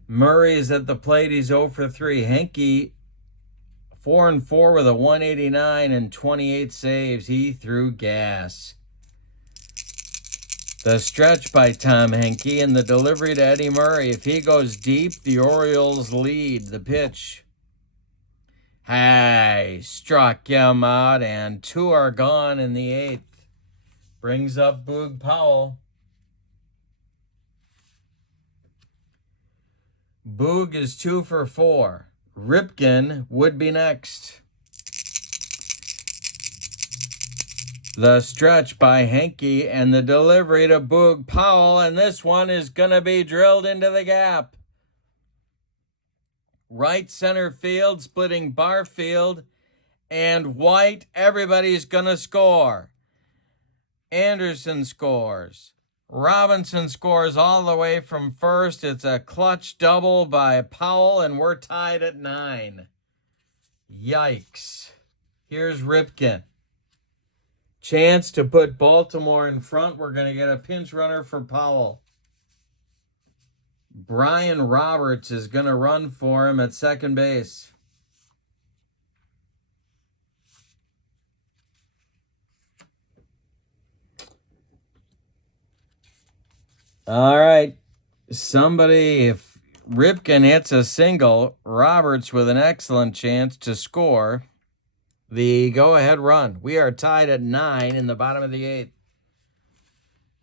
Murray is at the plate. He's 0 for 3. Henke 4-4 with a 189 and 28 saves. He threw gas. The stretch by Tom Henke and the delivery to Eddie Murray. If he goes deep, the Orioles lead. The pitch. Hey, struck him out, and 2 are gone in the 8th. Brings up Boog Powell. Boog is 2 for 4. Ripken would be next. The stretch by Henke and the delivery to Boog Powell, and this one is going to be drilled into the gap. Right center field, splitting Barfield and White. Everybody's going to score. Anderson scores. Robinson scores all the way from first. It's a clutch double by Powell, and we're tied at 9. Yikes. Here's Ripken. Chance to put Baltimore in front. We're going to get a pinch runner for Powell. Brian Roberts is going to run for him at second base. All right. Somebody, if Ripken hits a single, Roberts with an excellent chance to score the go-ahead run. We are tied at 9 in the bottom of the 8th.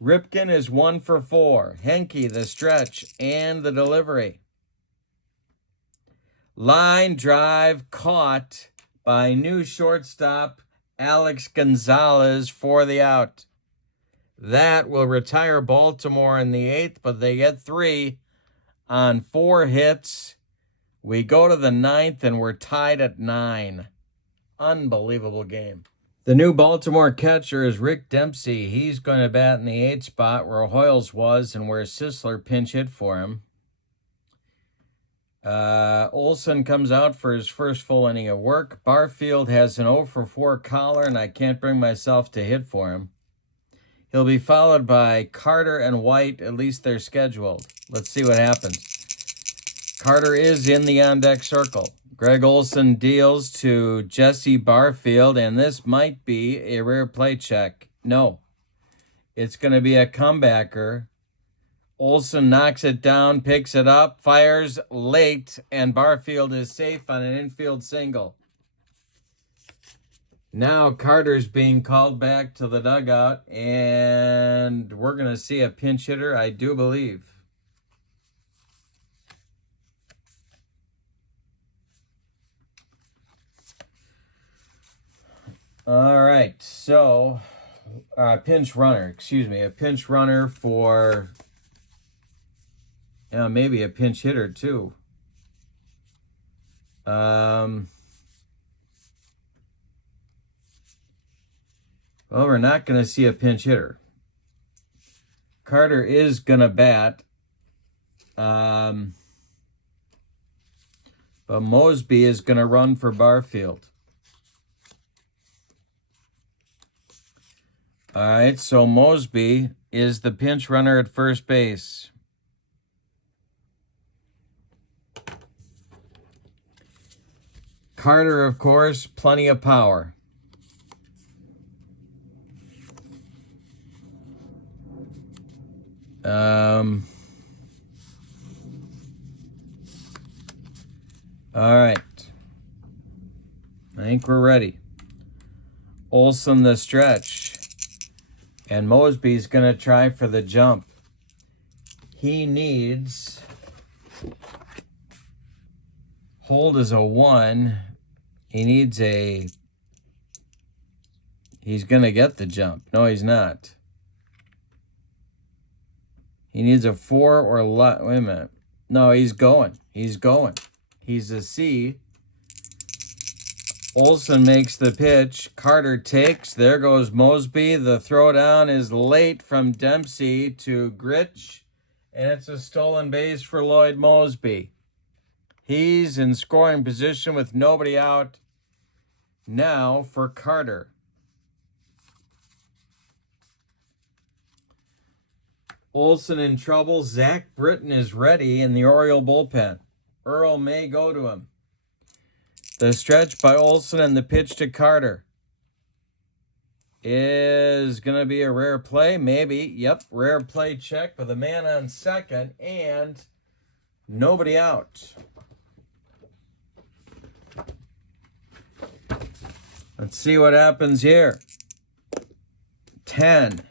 Ripken is 1 for 4. Henke, the stretch and the delivery. Line drive caught by new shortstop Alex Gonzalez for the out. That will retire Baltimore in the 8th, but they get 3 on 4 hits. We go to the 9th, and we're tied at 9. Unbelievable game. The new Baltimore catcher is Rick Dempsey. He's going to bat in the 8th spot where Hoyles was and where Sisler pinch hit for him. Olson comes out for his first full inning of work. Barfield has an 0 for 4 collar, and I can't bring myself to hit for him. He'll be followed by Carter and White. At least they're scheduled. Let's see what happens. Carter is in the on-deck circle. Greg Olson deals to Jesse Barfield, and this might be a rare play check. No, it's going to be a comebacker. Olson knocks it down, picks it up, fires late, and Barfield is safe on an infield single. Now Carter's being called back to the dugout, and we're going to see a pinch hitter, I do believe. All right, so a pinch runner for maybe a pinch hitter too. Well, we're not going to see a pinch hitter. Carter is going to bat. But Mosby is going to run for Barfield. All right, so Mosby is the pinch runner at first base. Carter, of course, plenty of power. All right. I think we're ready. Olson the stretch. And Mosby's going to try for the jump. He needs... Hold is a 1. He needs a... He's going to get the jump. No, he's not. He needs a 4 or wait a minute. No, he's going. He's a C. Olson makes the pitch. Carter takes. There goes Mosby. The throwdown is late from Dempsey to Gritch. And it's a stolen base for Lloyd Mosby. He's in scoring position with nobody out. Now for Carter. Olson in trouble. Zach Britton is ready in the Oriole bullpen. Earl may go to him. The stretch by Olson and the pitch to Carter is going to be a rare play. Maybe. Yep, rare play check with a man on second and nobody out. Let's see what happens here. 10.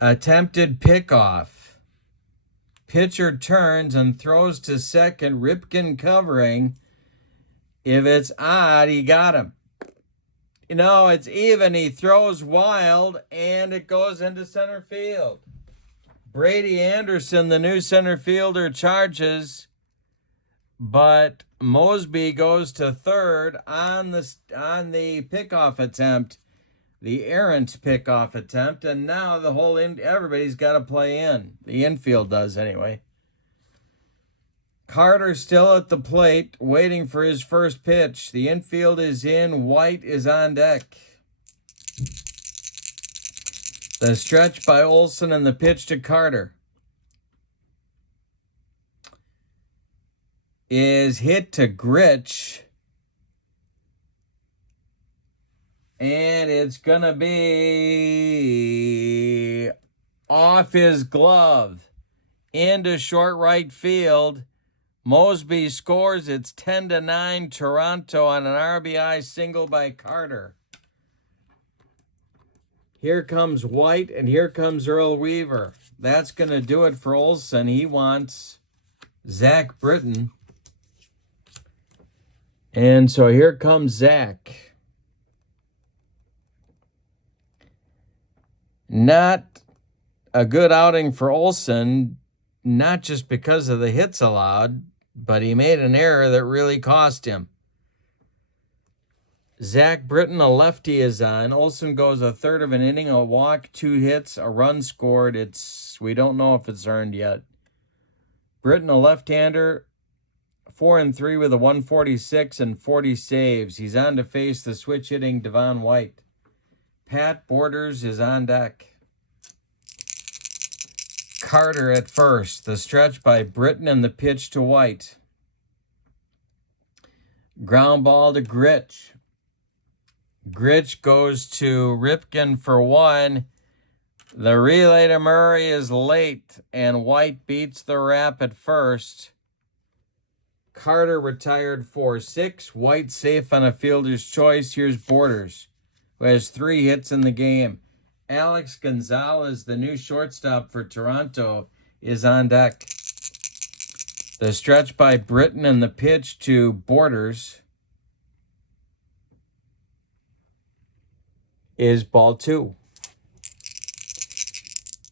Attempted pickoff. Pitcher turns and throws to second. Ripken covering. If it's odd, he got him. No, it's even. He throws wild, and it goes into center field. Brady Anderson, the new center fielder, charges, but Mosby goes to third on the pickoff attempt, the errant pickoff attempt, and now the whole everybody's got to play in. The infield does anyway. Carter still at the plate, waiting for his first pitch. The infield is in. White is on deck. The stretch by Olson and the pitch to Carter is hit to Gritch. And it's going to be off his glove into short right field. Mosby scores. It's 10-9 Toronto on an RBI single by Carter. Here comes White, and here comes Earl Weaver. That's going to do it for Olson. He wants Zach Britton. And so here comes Zach. Not a good outing for Olson, not just because of the hits allowed, but he made an error that really cost him. Zach Britton, a lefty, is on. Olson goes a third of an inning, a walk, 2 hits, a run scored. We don't know if it's earned yet. Britton, a left-hander, 4-3 with a 146 and 40 saves. He's on to face the switch-hitting Devon White. Pat Borders is on deck. Carter at first. The stretch by Britton and the pitch to White. Ground ball to Gritch. Gritch goes to Ripken for 1. The relay to Murray is late, and White beats the rap at first. Carter retired for 6. White safe on a fielder's choice. Here's Borders, who has 3 hits in the game. Alex Gonzalez, the new shortstop for Toronto, is on deck. The stretch by Britton and the pitch to Borders is ball 2.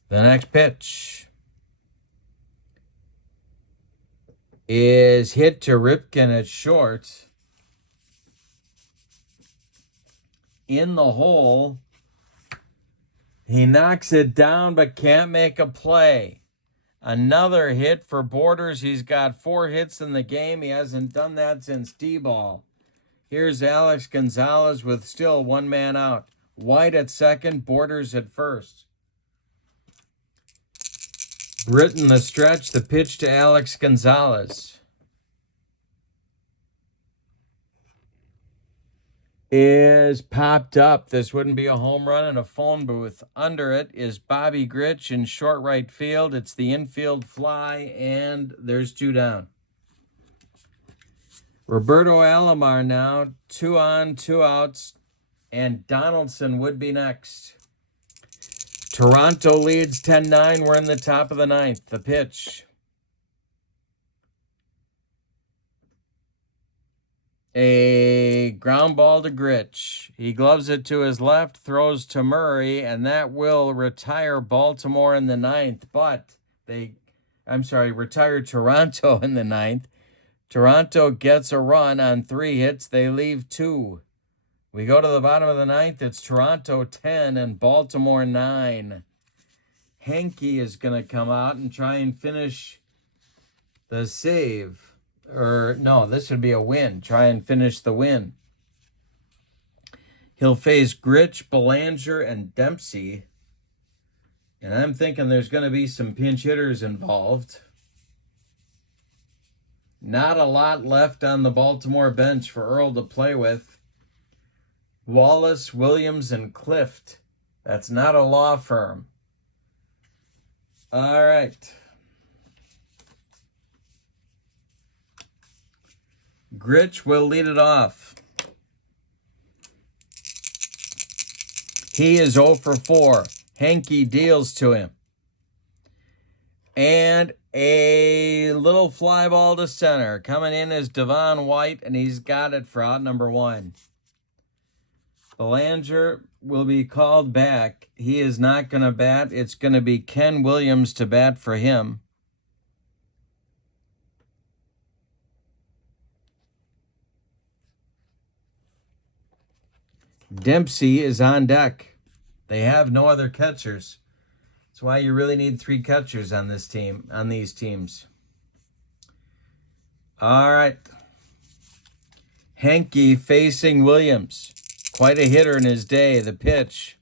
The next pitch is hit to Ripken at short. In the hole. He knocks it down but can't make a play. Another hit for Borders. He's got 4 hits in the game. He hasn't done that since D-ball. Here's Alex Gonzalez with still 1 man out. White at second, Borders at first. Britton the stretch, the pitch to Alex Gonzalez is popped up. This wouldn't be a home run in a phone booth. Under it is Bobby Gritch in short right field. It's the infield fly, and there's 2 down. Roberto Alomar now, 2 on, 2 outs, and Donaldson would be next. Toronto leads 10-9. We're in the top of the 9th. The pitch. A ground ball to Gritch. He gloves it to his left, throws to Murray, and that will retire Baltimore in the 9th. But retire Toronto in the 9th. Toronto gets a run on 3 hits. They leave 2. We go to the bottom of the 9th. It's Toronto 10 and Baltimore 9. Henke is going to come out and try and finish the save. Or, no, this would be a win. Try and finish the win. He'll face Gritch, Belanger, and Dempsey. And I'm thinking there's going to be some pinch hitters involved. Not a lot left on the Baltimore bench for Earl to play with. Wallace, Williams, and Clift. That's not a law firm. All right. Gritch will lead it off. He is 0 for 4. Henke deals to him. And a little fly ball to center. Coming in is Devon White, and he's got it for out number 1. Belanger will be called back. He is not going to bat. It's going to be Ken Williams to bat for him. Dempsey is on deck. They have no other catchers. That's why you really need 3 catchers on this team, on these teams. All right. Henke facing Williams. Quite a hitter in his day. The pitch.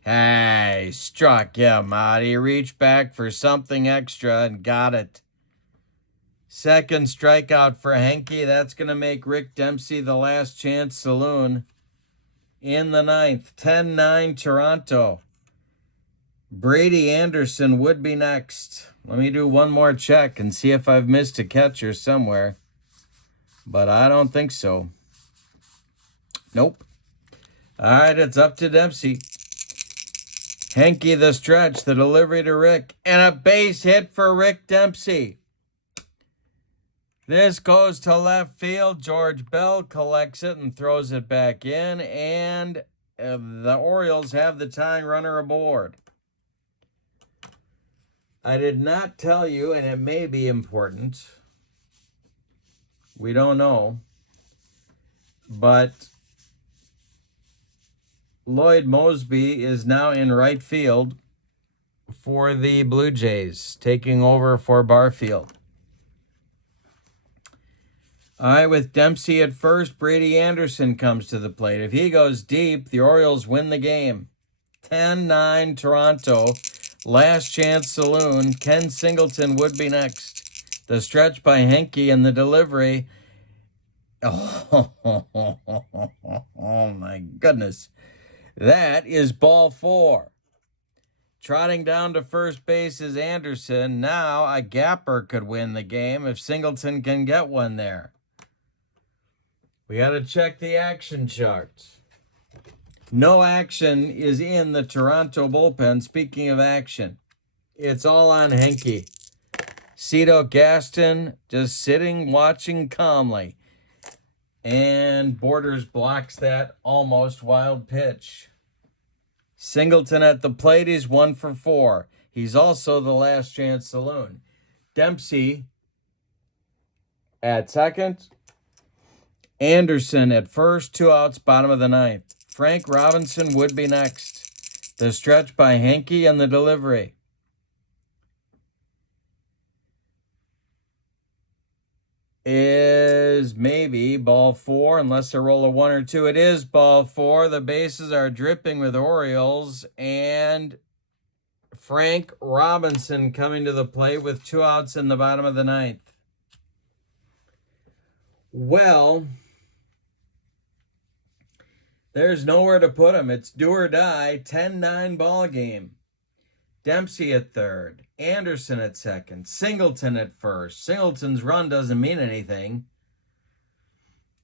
Hey, struck him out. He reached back for something extra and got it. Second strikeout for Henke. That's going to make Rick Dempsey the last chance saloon in the 9th. 10-9 Toronto. Brady Anderson would be next. Let me do one more check and see if I've missed a catcher somewhere. But I don't think so. Nope. All right, it's up to Dempsey. Henke the stretch, the delivery to Rick, and a base hit for Rick Dempsey. This goes to left field. George Bell collects it and throws it back in, and the Orioles have the tying runner aboard. I did not tell you, and it may be important. We don't know. But Lloyd Mosby is now in right field for the Blue Jays, taking over for Barfield. All right, with Dempsey at first, Brady Anderson comes to the plate. If he goes deep, the Orioles win the game. 10-9 Toronto. Last chance saloon. Ken Singleton would be next. The stretch by Henke and the delivery. Oh, my goodness. That is ball 4. Trotting down to first base is Anderson. Now a gapper could win the game if Singleton can get one there. We got to check the action charts. No action is in the Toronto bullpen. Speaking of action, it's all on Henke. Cito Gaston just sitting, watching calmly. And Borders blocks that almost wild pitch. Singleton at the plate, he's 1 for 4. He's also the last chance saloon. Dempsey at second. Anderson at first, 2 outs, bottom of the 9th. Frank Robinson would be next. The stretch by Henke and the delivery. Is maybe ball 4, unless they roll a 1 or 2. It is ball 4. The bases are dripping with Orioles, and Frank Robinson coming to the plate with 2 outs in the bottom of the 9th. Well, there's nowhere to put him. It's do or die, 10-9 ball game. Dempsey at third, Anderson at second, Singleton at first. Singleton's run doesn't mean anything.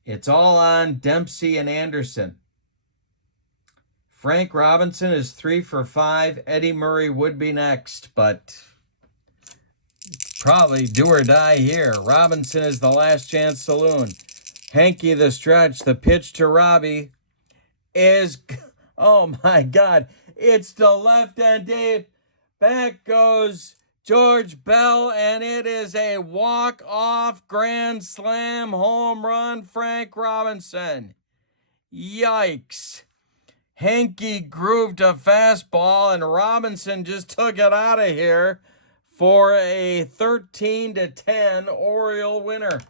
It's all on Dempsey and Anderson. Frank Robinson is 3 for 5. Eddie Murray would be next, but probably do or die here. Robinson is the last chance saloon. Henke the stretch, the pitch to Robbie is, oh my God, it's to left and deep. Back goes George Bell, and it is a walk-off grand slam home run, Frank Robinson. Yikes. Henke grooved a fastball, and Robinson just took it out of here for a 13-10 Oriole winner.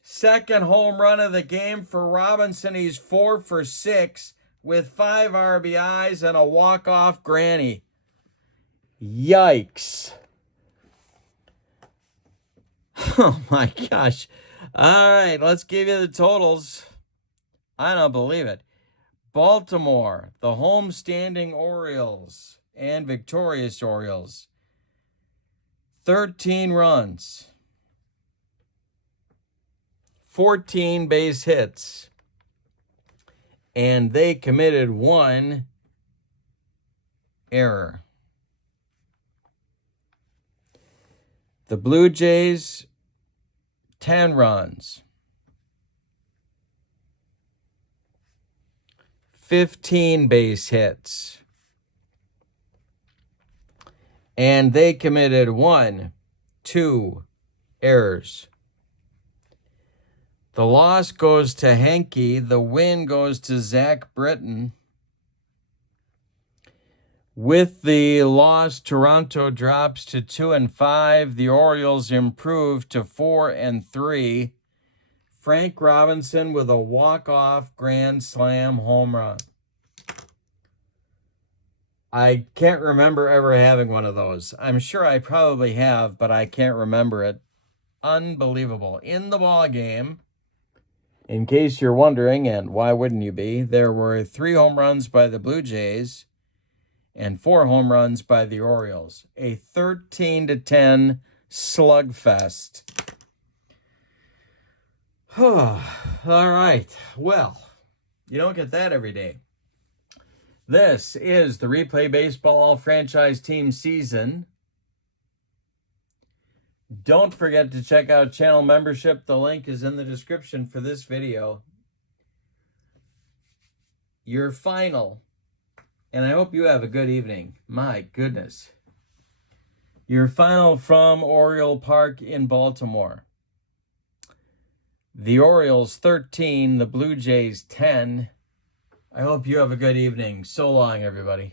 Second home run of the game for Robinson. He's 4 for 6 with 5 RBIs and a walk-off granny. Yikes. Oh my gosh. All right, let's give you the totals. I don't believe it. Baltimore, the home-standing Orioles and victorious Orioles. 13 runs. 14 base hits. And they committed 1 error. The Blue Jays, 10 runs. 15 base hits. And they committed 2 errors. The loss goes to Henke. The win goes to Zach Britton. With the loss, Toronto drops to 2-5. The Orioles improve to 4-3. Frank Robinson with a walk-off grand slam home run. I can't remember ever having one of those. I'm sure I probably have, but I can't remember it. Unbelievable. In the ball game, in case you're wondering, and why wouldn't you be, there were 3 home runs by the Blue Jays and 4 home runs by the Orioles. A 13-10 slugfest. All right. Well, you don't get that every day. This is the Replay Baseball franchise team season. Don't forget to check out channel membership. The link is in the description for this video. Your final, and I hope you have a good evening. My goodness. Your final from Oriole Park in Baltimore. The Orioles 13, the Blue Jays 10. I hope you have a good evening. So long, everybody.